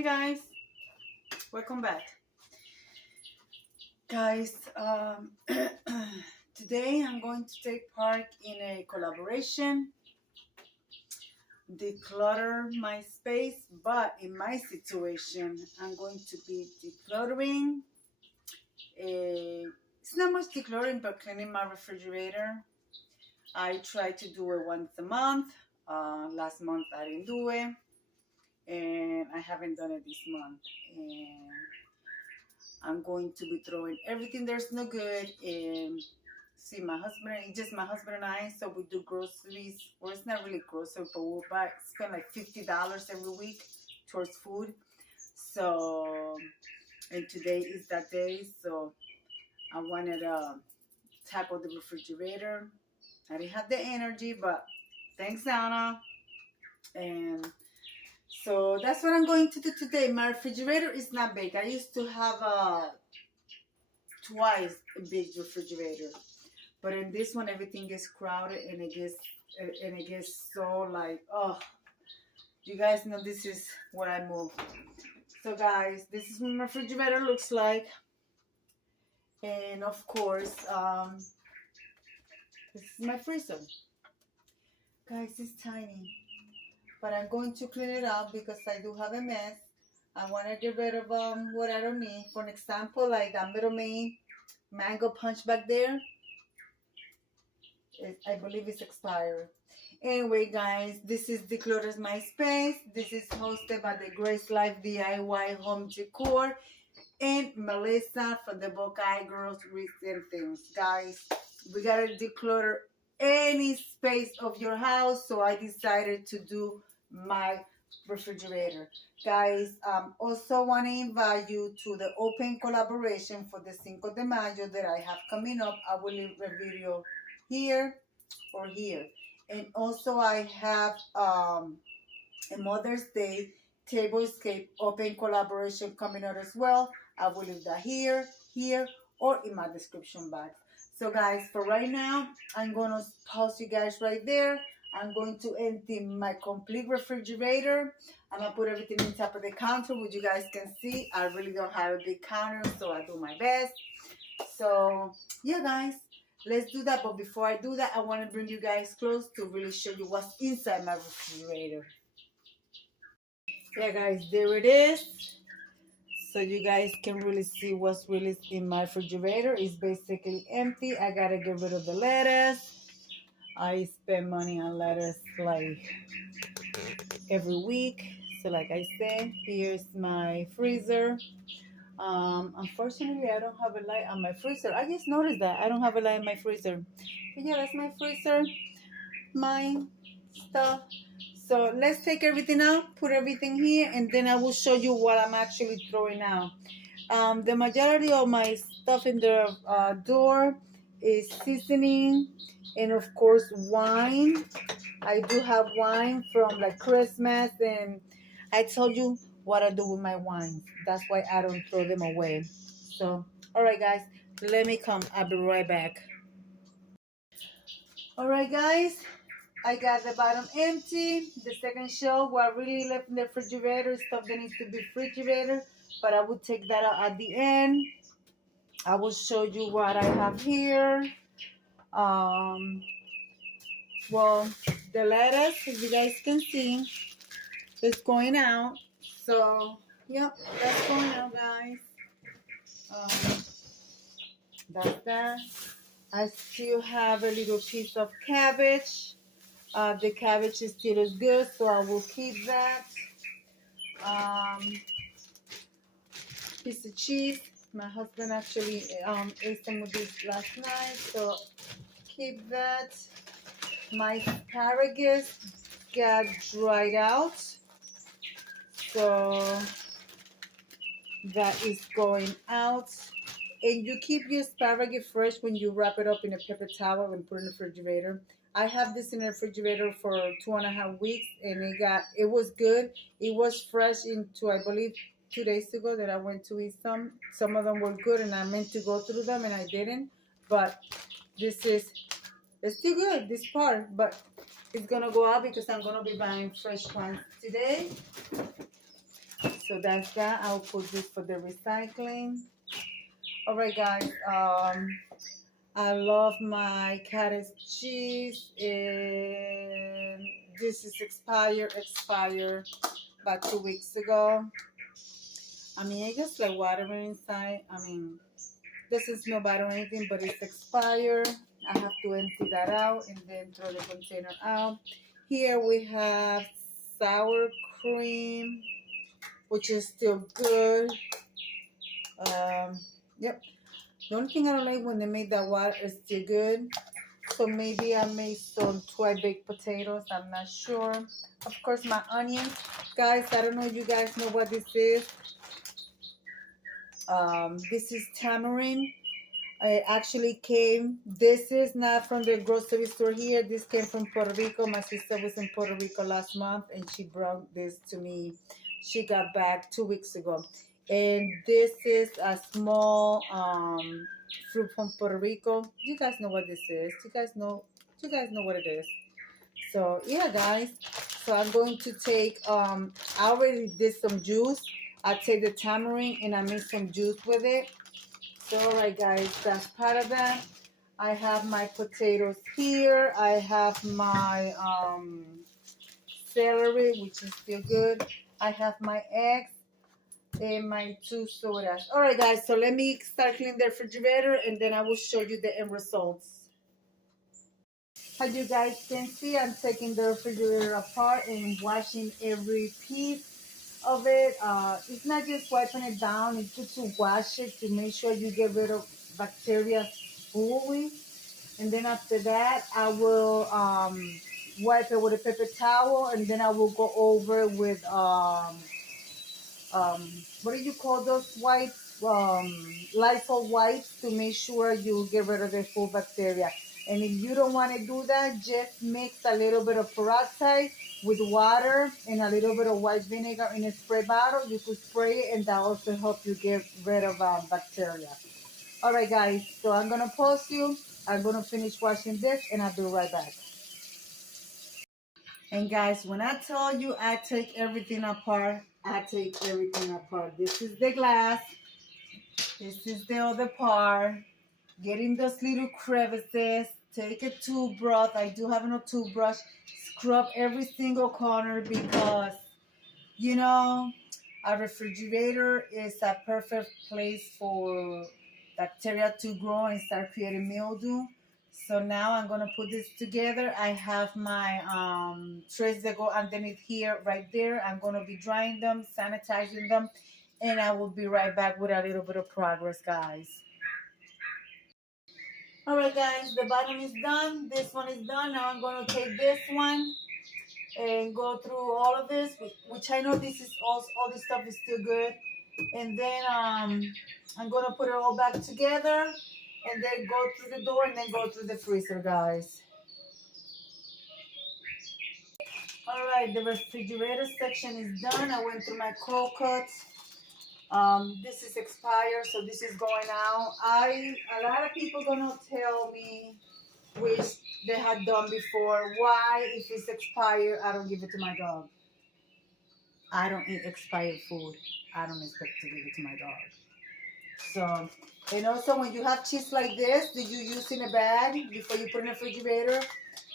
Hi guys, welcome back. Guys, today I'm going to take part in a collaboration, Declutter my space, but in my situation, I'm going to be decluttering. It's not much decluttering, but cleaning my refrigerator. I try to do it once a month. Last month I didn't do it, and I haven't done it this month. And I'm going to be throwing everything there's no good. And see, my husband, it's just my husband and I, so we do groceries. Well, it's not really grocery, but we'll spend like $50 every week towards food. So, and today is that day, so I wanted to tackle the refrigerator. I didn't have the energy, but thanks, Anna. And so that's what I'm going to do today. My refrigerator is not big. I used to have twice a big refrigerator, but in this one everything gets crowded and it gets so like, oh, you guys know this is what I move. So guys, this is what my refrigerator looks like, and of course this is my freezer. Guys, it's tiny, but I'm going to clean it up because I do have a mess. I want to get rid of what I don't need. For an example, like that little mango punch back there, I believe it's expired. Anyway, guys, this is Declutter My Space. This is hosted by the Grace Life DIY Home Decor and Melissa from the Buckeye Girls Recent Things. Guys, we gotta declutter any space of your house, so I decided to do my refrigerator. Guys, also want to invite you to the open collaboration for the Cinco de Mayo that I have coming up. I will leave a video here or here. And also I have a Mother's Day tablescape open collaboration coming out as well. I will leave that here, or in my description box. So guys, for right now, I'm going to pause you guys right there. I'm going to empty my complete refrigerator. I'm going to put everything on top of the counter, which you guys can see. I really don't have a big counter, so I do my best. So, yeah, guys, let's do that. But before I do that, I want to bring you guys close to really show you what's inside my refrigerator. Yeah, guys, there it is. So you guys can really see what's really in my refrigerator. It's basically empty. I gotta get rid of the lettuce. I spend money on lettuce like every week. So like I said, here's my freezer. Unfortunately, I don't have a light on my freezer. I just noticed that I don't have a light in my freezer. But yeah, that's my freezer, my stuff. So let's take everything out, put everything here, and then I will show you what I'm actually throwing out. The majority of my stuff in the door is seasoning and of course wine. I do have wine from like Christmas, and I told you what I do with my wines. That's why I don't throw them away. So, all right, guys, let me come. I'll be right back. All right, guys, I got the bottom empty. The second shelf, what really left in the refrigerator, stuff that needs to be refrigerated, but I will take that out at the end. I will show you what I have here. Well, the lettuce, as you guys can see, is going out. So, yep, that's going out, guys. That's that. I still have a little piece of cabbage. The cabbage is still as good, so I will keep that. Piece of cheese. My husband actually ate some of this last night, so keep that. My asparagus got dried out, so that is going out. And you keep your asparagus fresh when you wrap it up in a paper towel and put it in the refrigerator. I have this in the refrigerator for 2.5 weeks, and it was good. It was fresh into, I believe, 2 days ago that I went to eat some. Some of them were good, and I meant to go through them, and I didn't. But it's still good, this part. But it's going to go out because I'm going to be buying fresh ones today. So that's that. I'll put this for the recycling. All right, guys. I love my cottage cheese, and this is expired about 2 weeks ago. I mean, I guess like water inside. I mean, doesn't smell bad or anything, but it's expired. I have to empty that out and then throw the container out. Here we have sour cream, which is still good. Yep. The only thing I don't like when they make that water is still good. So maybe I made some baked potatoes. I'm not sure. Of course, my onions. Guys, I don't know if you guys know what this is. This is tamarind. It actually came. This is not from the grocery store here. This came from Puerto Rico. My sister was in Puerto Rico last month and she brought this to me. She got back 2 weeks ago. And this is a small fruit from Puerto Rico. You guys know what this is. You guys know what it is. So yeah, guys. So I'm going to take I already did some juice. I take the tamarind and I make some juice with it. So all right, guys, that's part of that. I have my potatoes here. I have my celery, which is still good. I have my eggs and my 2 sodas. All right, guys, so let me start cleaning the refrigerator and then I will show you the end results. As you guys can see, I'm taking the refrigerator apart and washing every piece of it. It's not just wiping it down, it's good to wash it to make sure you get rid of bacteria fully. And then after that, I will wipe it with a paper towel, and then I will go over with what do you call those wipes? Lysol wipes to make sure you get rid of the full bacteria. And if you don't want to do that, just mix a little bit of peroxide with water and a little bit of white vinegar in a spray bottle. You could spray it, and that also helps you get rid of bacteria. All right, guys. So I'm gonna pause you. I'm gonna finish washing this, and I'll be right back. And guys, when I tell you I take everything apart, I take everything apart. This is the glass. This is the other part. Getting those little crevices. Take a toothbrush. I do have no toothbrush. Scrub every single corner because, you know, a refrigerator is a perfect place for bacteria to grow and start creating mildew. So now I'm going to put this together. I have my trays that go underneath here, right there. I'm going to be drying them, sanitizing them, and I will be right back with a little bit of progress, guys. All right, guys, the bottom is done. This one is done. Now I'm going to take this one and go through all of this, which I know this is all this stuff is still good. And then I'm going to put it all back together and then go through the door and then go through the freezer, guys. All right, the refrigerator section is done. I went through my cold cuts. This is expired, so this is going out. A lot of people gonna tell me, which they had done before, why if it's expired, I don't give it to my dog. I don't eat expired food. I don't expect to give it to my dog. So, and also when you have cheese like this that you use in a bag before you put in the refrigerator,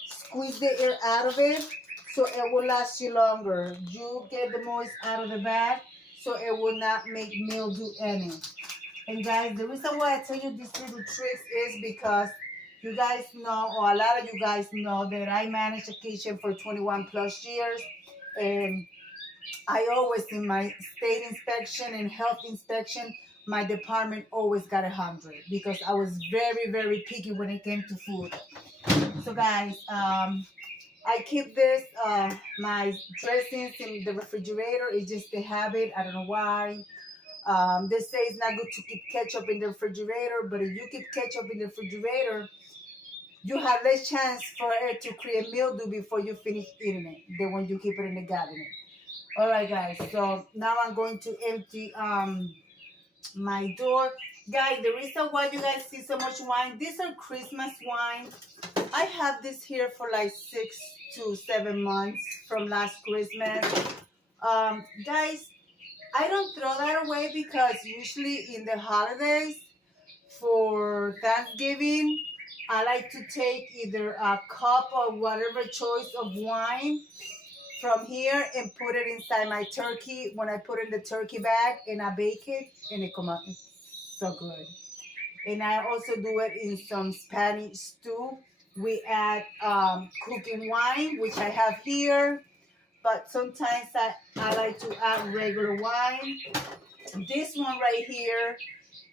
squeeze the air out of it so it will last you longer. You get the moist out of the bag so it will not make mildew any. And guys, the reason why I tell you these little tricks is because you guys know, or a lot of you guys know, that I managed a kitchen for 21 plus years. And I always, in my state inspection and health inspection, my department always got 100 because I was very, very picky when it came to food. So guys, I keep this, my dressings in the refrigerator. It's just a habit. I don't know why. They say it's not good to keep ketchup in the refrigerator, but if you keep ketchup in the refrigerator, you have less chance for it to create mildew before you finish eating it than when you keep it in the cabinet. All right, guys. So now I'm going to empty my door. Guys, the reason why you guys see so much wine, these are Christmas wine. I have this here for like 6 to 7 months from last Christmas. Guys, I don't throw that away because usually in the holidays for Thanksgiving, I like to take either a cup of whatever choice of wine from here and put it inside my turkey when I put it in the turkey bag and I bake it and it come out so good. And I also do it in some Spanish stew. We add cooking wine, which I have here, but sometimes I like to add regular wine. This one right here,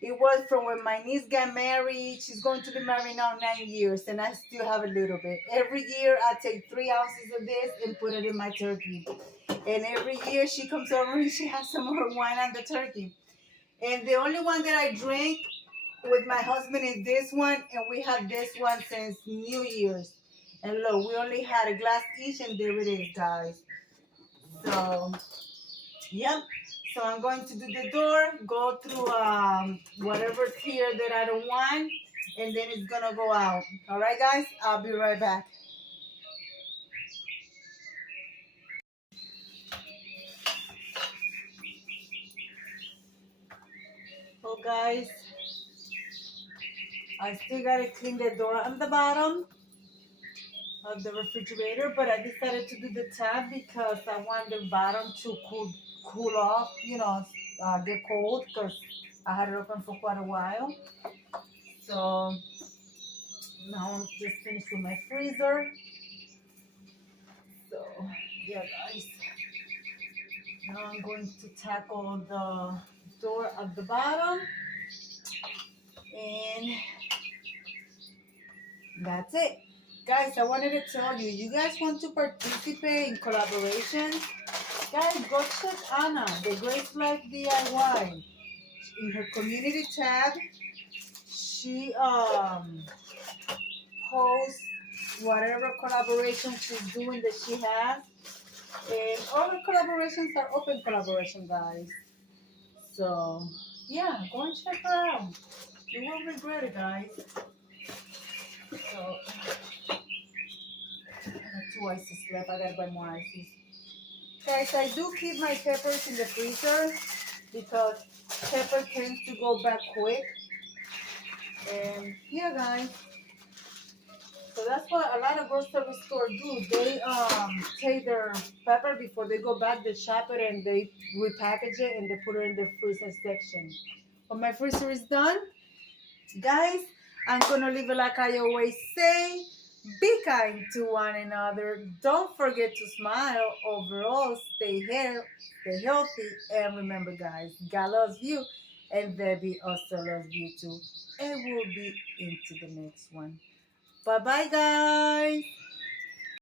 it was from when my niece got married. She's going to be married now 9 years, and I still have a little bit. Every year, I take 3 ounces of this and put it in my turkey. And every year, she comes over and she has some more wine on the turkey. And the only one that I drink with my husband is this one, and we had this one since New Year's. And look, we only had a glass each, and there it is, guys. So, yep. So I'm going to do the door, go through whatever tier that I don't want, and then it's gonna go out. All right, guys, I'll be right back. So, guys, I still gotta clean the door on the bottom of the refrigerator, but I decided to do the tab because I want the bottom to cool off, get cold because I had it open for quite a while. So now I'm just finished with my freezer. So yeah, guys. Now I'm going to tackle the door at the bottom, and that's it. Guys, I wanted to tell you, you guys want to participate in collaboration? Guys, go check Anna, the Great Life DIY. In her community tab, she posts whatever collaboration she's doing that she has. And all her collaborations are open collaboration, guys. So, yeah, go and check her out. You won't regret it, guys. So, I have 2 ices left. I gotta buy more ices. Guys, I do keep my peppers in the freezer because pepper tends to go bad quick. And yeah, guys. So that's what a lot of grocery stores do. They take their pepper before they go back, they chop it and they repackage it and they put it in the freezer section. When my freezer is done, guys, I'm gonna leave it like I always say. Be kind to one another. Don't forget to smile. Overall, stay healthy, and remember, guys, God loves you, and Debbie also loves you too. And we'll be into the next one. Bye bye, guys.